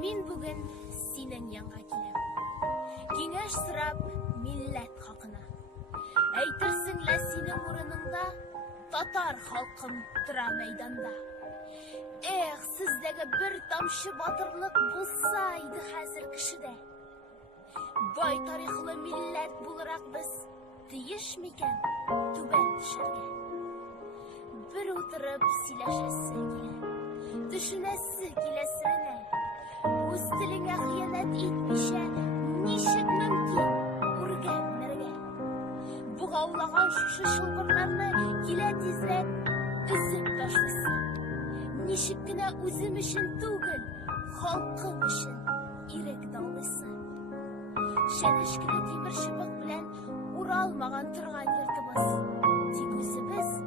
Мин бүген синең янга киләм. Киңәш сорап милләт хакына. Әйтерсең лә синең урыныңда татар халкым тора мәйданда. Эх, сездәге бер тамчы батырлык булса иде хәзер кешедә. Бай тарихлы милләт буларак без тиеш микән түбән төшәргә? Бер утырып сөйләшәсе килә, төшенәсе килә сиренә. Үз телеңә хыянәт итмичә, ничек мөмкин үргә менәргә? Бугаулаган шушы шылбырларны килә тизрәк өзеп ташлыйсы. Ничек кенә үзем өчен түгел, халкым өчен ирек даулыйсы. Шәнечкеле тимер чыбык белән уралмаган торган йортыбыз, тик үзебез